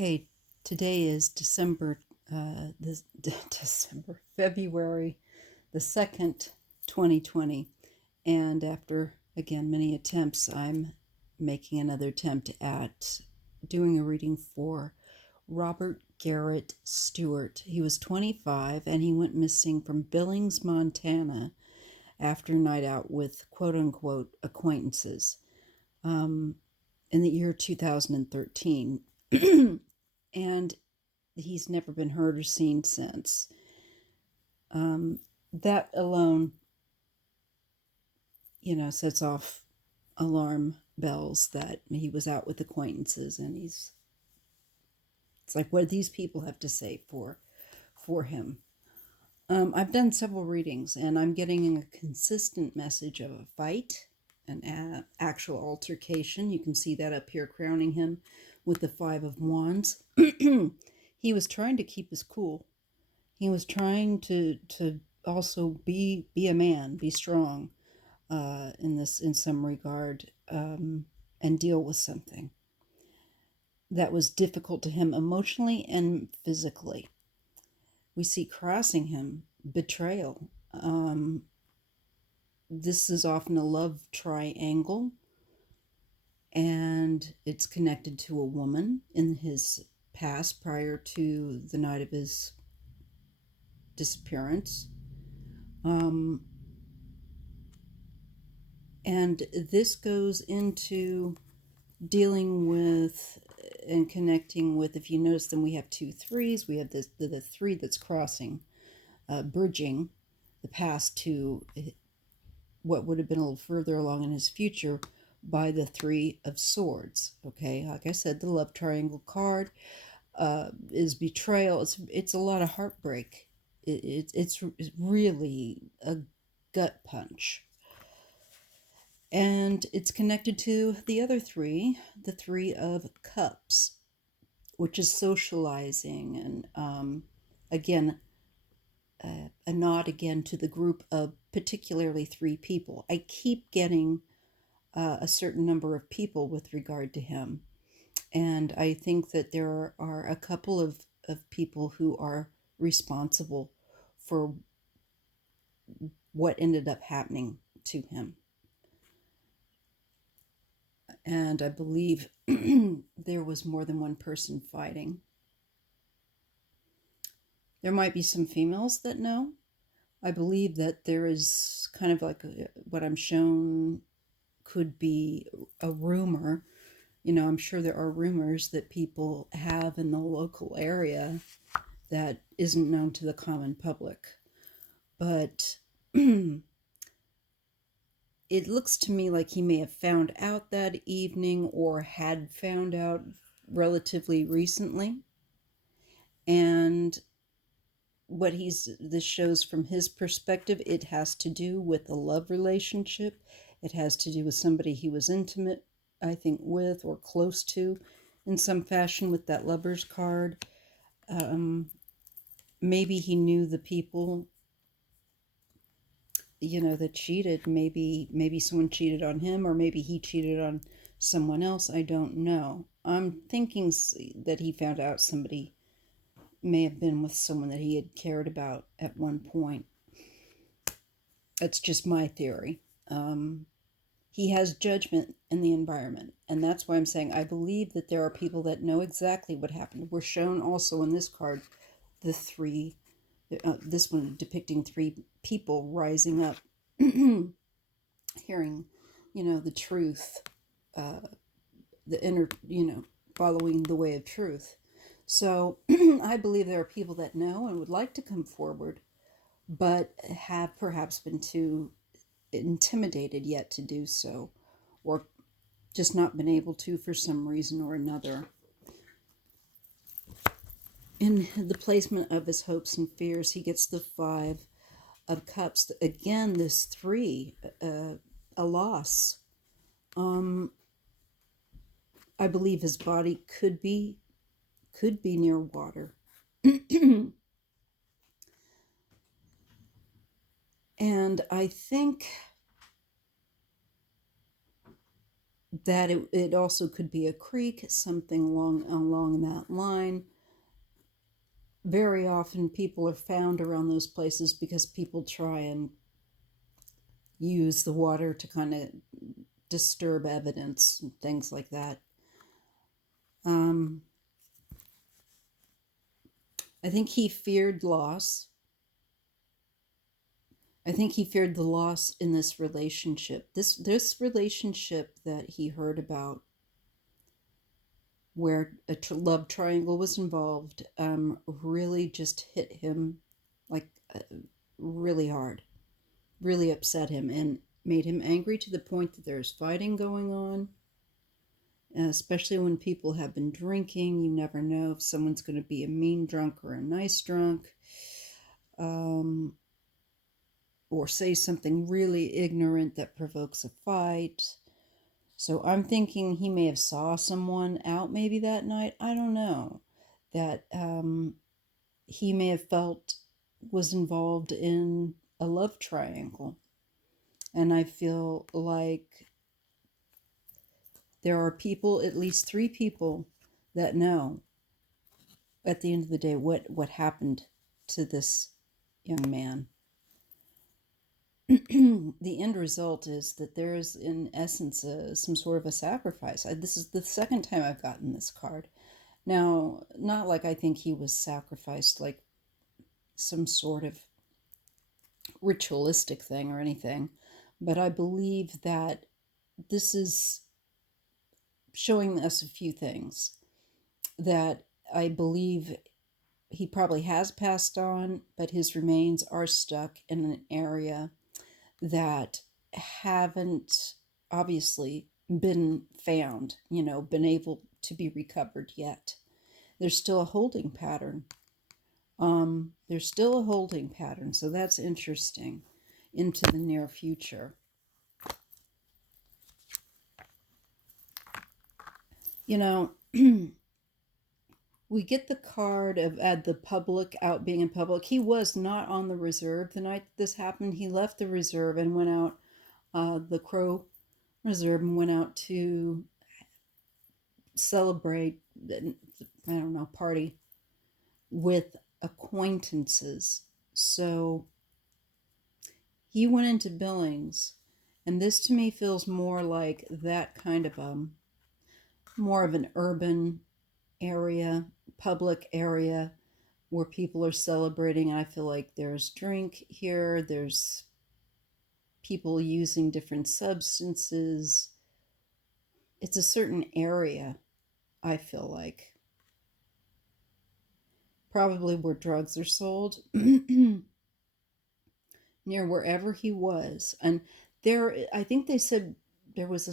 Okay, today is February the 2nd, 2020. And after, again, many attempts, I'm making another attempt at doing a reading for Robert Garrett Stewart. He was 25 and he went missing from Billings, Montana after a night out with quote unquote acquaintances in the year 2013. And he's never been heard or seen since. That alone, sets off alarm bells that he was out with acquaintances, and it's like, what do these people have to say for him? I've done several readings, and I'm getting a consistent message of a fight, an actual altercation. You can see that up here crowning him with the Five of Wands. He was trying to keep his cool. He was trying to also be a man, be strong in some regard, and deal with something that was difficult to him emotionally and physically. We see crossing him betrayal. This is often a love triangle, and it's connected to a woman in his past prior to the night of his disappearance. And this goes into dealing with and connecting with, if you notice them, we have 2 3s. We have the 3 that's crossing, bridging the past to what would have been a little further along in his future by the 3 of Swords. Okay, like I said, the love triangle card is betrayal. It's a lot of heartbreak. It's really a gut punch. And it's connected to the other 3, the 3 of Cups, which is socializing. And again, a nod again to the group of particularly 3 people. I keep getting a certain number of people with regard to him. And I think that there are a couple of people who are responsible for what ended up happening to him. And I believe there was more than one person fighting. There might be some females that know. I believe that there is kind of like what I'm shown could be a rumor. I'm sure there are rumors that people have in the local area that isn't known to the common public. But it looks to me like he may have found out that evening or had found out relatively recently. And what this shows from his perspective, it has to do with a love relationship. It has to do with somebody he was intimate, I think, with or close to in some fashion with that Lover's card. Maybe he knew the people that cheated. Maybe someone cheated on him, or maybe he cheated on someone else. I don't know. I'm thinking that he found out somebody may have been with someone that he had cared about at one point. That's just my theory. He has judgment in the environment, and that's why I'm saying I believe that there are people that know exactly what happened. We're shown also in this card the 3, this one depicting 3 people rising up, hearing, the truth, the inner, following the way of truth. So I believe there are people that know and would like to come forward, but have perhaps been too intimidated yet to do so, or just not been able to for some reason or another. In the placement of his hopes and fears, he gets the 5 of Cups. Again, this 3, a loss. I believe his body could be near water. And I think that it also could be a creek, something along that line. Very often people are found around those places because people try and use the water to kind of disturb evidence and things like that. Um, I think he feared loss. I think he feared the loss in this relationship. This relationship that he heard about, where a love triangle was involved, really just hit him like really hard, really upset him, and made him angry to the point that there's fighting going on. Especially when people have been drinking, you never know if someone's going to be a mean drunk or a nice drunk. Or say something really ignorant that provokes a fight. So I'm thinking he may have saw someone out maybe that night. I don't know. That he may have felt was involved in a love triangle. And I feel like there are people, at least 3 people, that know at the end of the day what happened to this young man. The end result is that there is, in essence, some sort of a sacrifice. This is the second time I've gotten this card. Now, not like I think he was sacrificed like some sort of ritualistic thing or anything, but I believe that this is showing us a few things. That I believe he probably has passed on, but his remains are stuck in an area that haven't obviously been found, been able to be recovered yet. There's still a holding pattern. There's still a holding pattern, so that's interesting into the near future. We get the card of the public out being in public. He was not on the reserve the night this happened. He left the reserve and went out, the Crow Reserve, and went out to celebrate, I don't know, party with acquaintances. So he went into Billings, and this to me feels more like that kind of more of an urban area, public area where people are celebrating. And I feel like there's drink here, there's people using different substances. It's a certain area, I feel like. Probably where drugs are sold, near wherever he was. And there, I think they said there was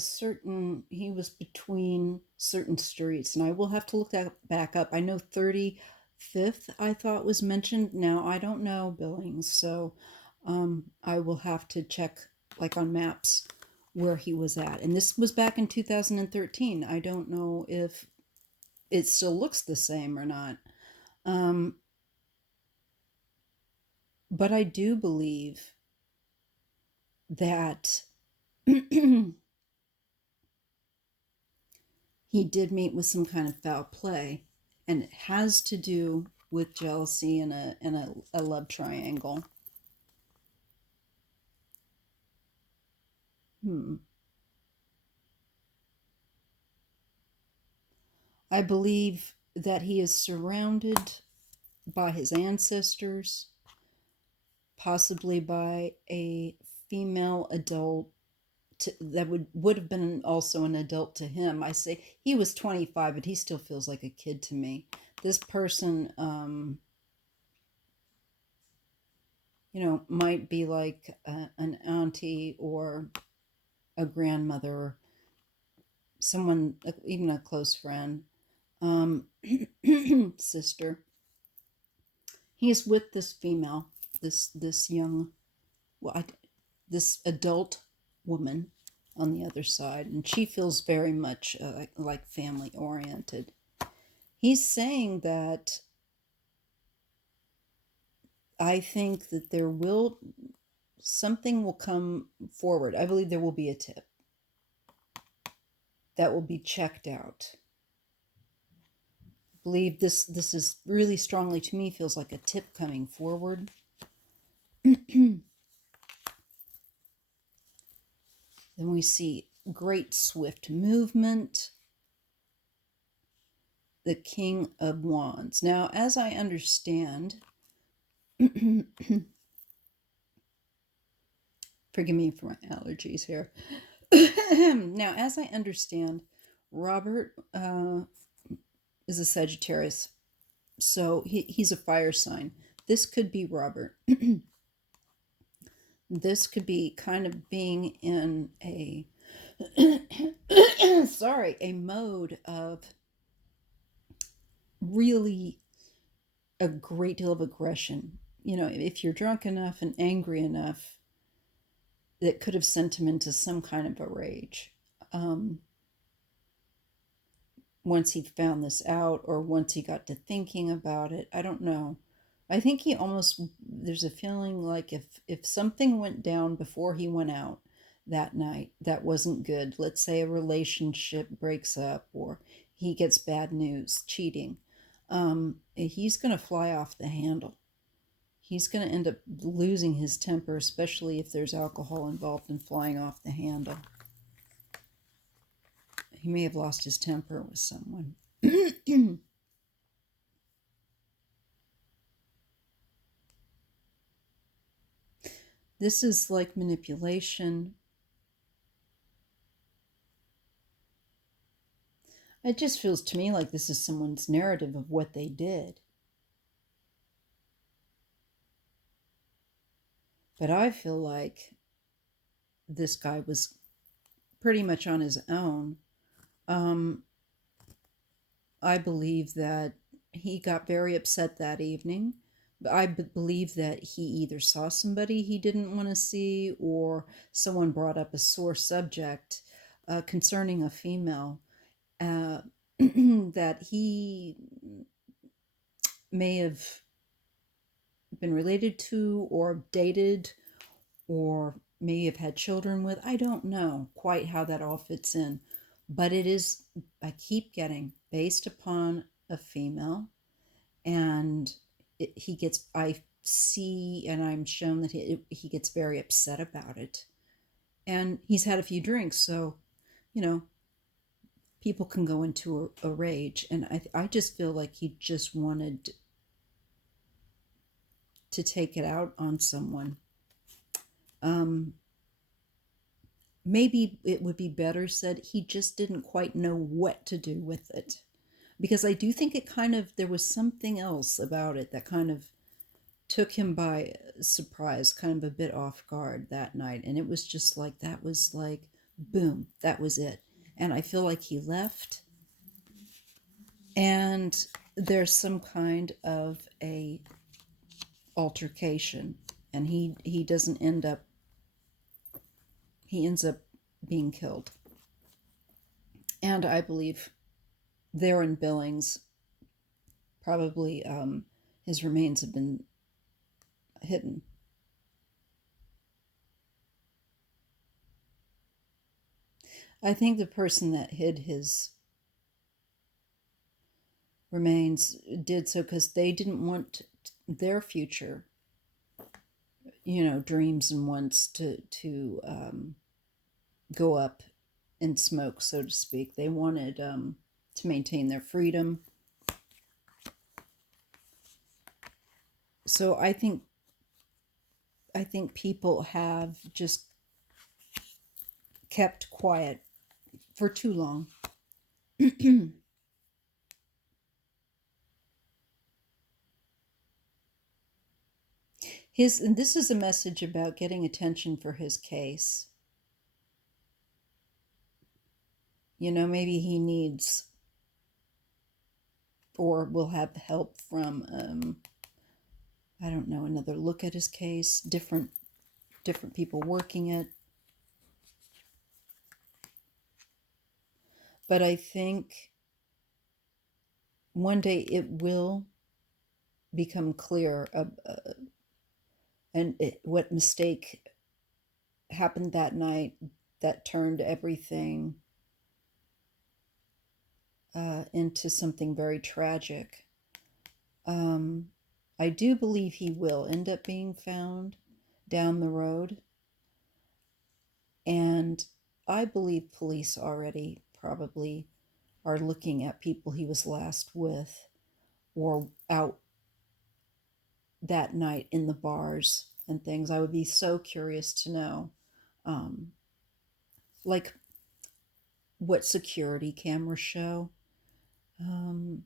he was between certain streets, and I will have to look that back up. I know 35th, I thought, was mentioned. Now, I don't know Billings, so I will have to check, like on maps, where he was at. And this was back in 2013. I don't know if it still looks the same or not. But I do believe that he did meet with some kind of foul play, and it has to do with jealousy and a love triangle. I believe that he is surrounded by his ancestors, possibly by a female adult that would have been also an adult to him. I say he was 25, but he still feels like a kid to me. This person, might be like an auntie or a grandmother, someone, even a close friend, sister. He's with this female, this young, well, this adult woman on the other side, and she feels very much like family oriented. He's saying that I think that something will come forward. I believe there will be a tip. that will be checked out. I believe this is really strongly, to me, feels like a tip coming forward. Then we see great swift movement. The King of Wands. Now, as I understand, forgive me for my allergies here. Now, as I understand, Robert is a Sagittarius, so he's a fire sign. This could be Robert. This could be kind of being in a a mode of really a great deal of aggression. If you're drunk enough and angry enough, that could have sent him into some kind of a rage. Once he found this out, or once he got to thinking about it, I don't know. I think there's a feeling like if something went down before he went out that night that wasn't good, let's say a relationship breaks up or he gets bad news, cheating, he's going to fly off the handle. He's going to end up losing his temper, especially if there's alcohol involved in flying off the handle. He may have lost his temper with someone. This is like manipulation. It just feels to me like this is someone's narrative of what they did. But I feel like this guy was pretty much on his own. I believe that he got very upset that evening. I believe that he either saw somebody he didn't want to see, or someone brought up a sore subject concerning a female that he may have been related to or dated or may have had children with. I don't know quite how that all fits in, but it is, I keep getting, based upon a female, and I see and I'm shown that he gets very upset about it. And he's had a few drinks, so, people can go into a rage. And I just feel like he just wanted to take it out on someone. Maybe it would be better said he just didn't quite know what to do with it. Because I do think there was something else about it that kind of took him by surprise, kind of a bit off guard that night. And it was just like, that was like, boom, that was it. And I feel like he left. And there's some kind of a altercation. And he doesn't end up, he ends up being killed. And I believe there in Billings, probably his remains have been hidden. I think the person that hid his remains did so because they didn't want their future, dreams and wants to go up in smoke, so to speak. They wanted to maintain their freedom. So I think people have just kept quiet for too long. And this is a message about getting attention for his case. Maybe he needs or will have help from I don't know, another look at his case, different people working it. But I think one day it will become clear what mistake happened that night that turned everything into something very tragic. Um, I do believe he will end up being found down the road. And I believe police already probably are looking at people he was last with or out that night in the bars and things. I would be so curious to know, um, like, what security cameras show. Um,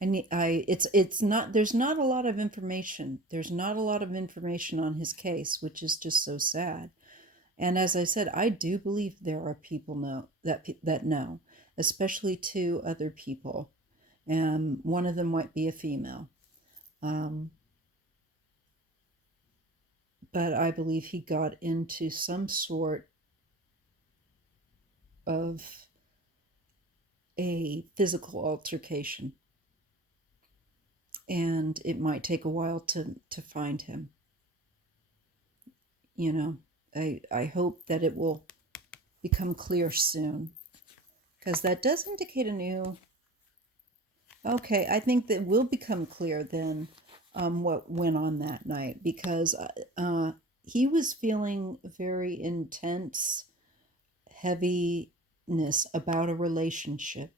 it's not, there's not a lot of information. There's not a lot of information on his case, which is just so sad. And as I said, I do believe there are people that know, especially two other people. And one of them might be a female. Um, but I believe he got into some sort of a physical altercation, and it might take a while to find him. You know, I hope that it will become clear soon, because that does indicate a new. Okay, I think that will become clear then, what went on that night, because he was feeling very intense heaviness about a relationship.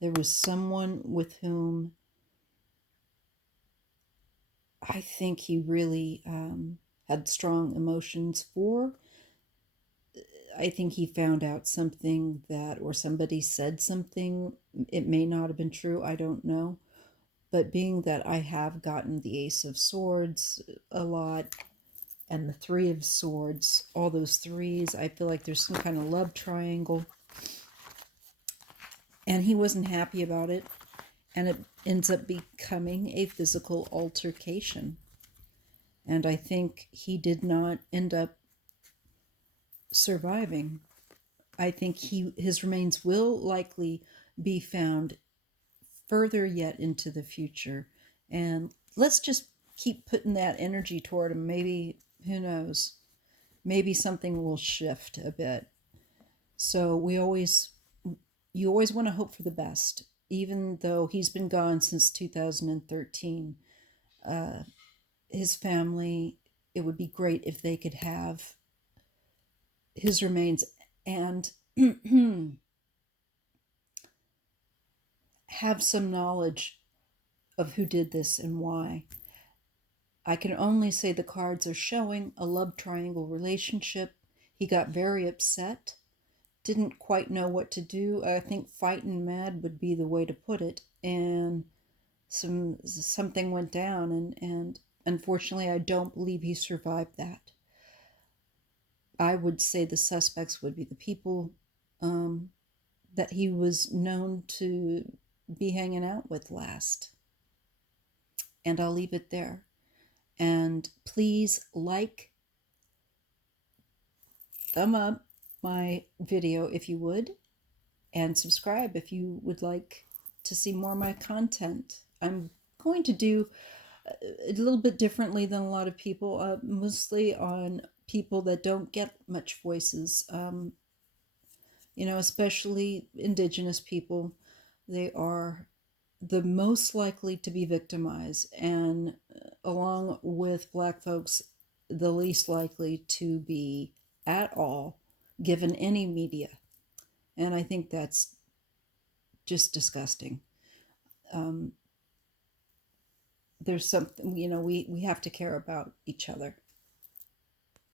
There was someone with whom I think he really had strong emotions for. I think he found out something that, or somebody said something, it may not have been true, I don't know. But being that I have gotten the Ace of Swords a lot and the Three of Swords, all those threes, I feel like there's some kind of love triangle. And he wasn't happy about it. And it ends up becoming a physical altercation. And I think he did not end up surviving. I think his remains will likely be found further yet into the future. And let's just keep putting that energy toward him. Maybe, who knows, maybe something will shift a bit. So you always want to hope for the best, even though he's been gone since 2013. His family, it would be great if they could have his remains and have some knowledge of who did this and why. I can only say the cards are showing a love triangle relationship. He got very upset, didn't quite know what to do. I think fighting mad would be the way to put it. And something went down, and unfortunately, I don't believe he survived that. I would say the suspects would be the people that he was known to be hanging out with last. And I'll leave it there. And please like, thumb up my video if you would, and subscribe if you would like to see more of my content. I'm going to do a little bit differently than a lot of people, mostly on people that don't get much voices, especially Indigenous people. They are the most likely to be victimized, and along with Black folks, the least likely to be at all given any media. And I think that's just disgusting. There's something, we have to care about each other.